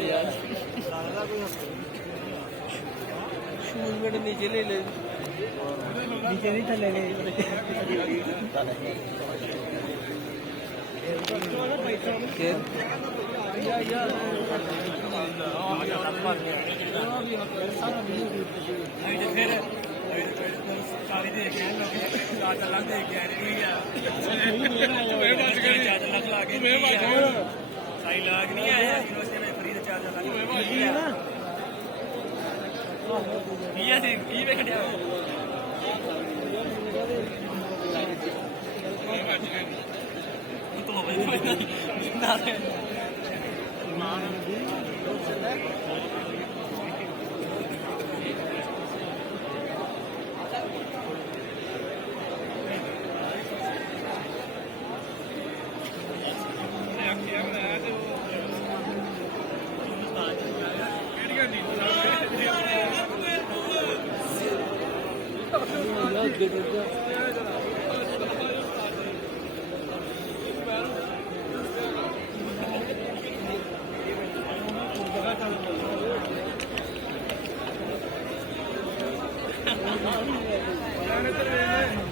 यार शूज मेरे नीचे ले ले नीचे नहीं चले गए लाग नहीं आया यूनिवर्सिटी में फ्री चार्ज लग ये सी की पे खड़े तो ना Yeah.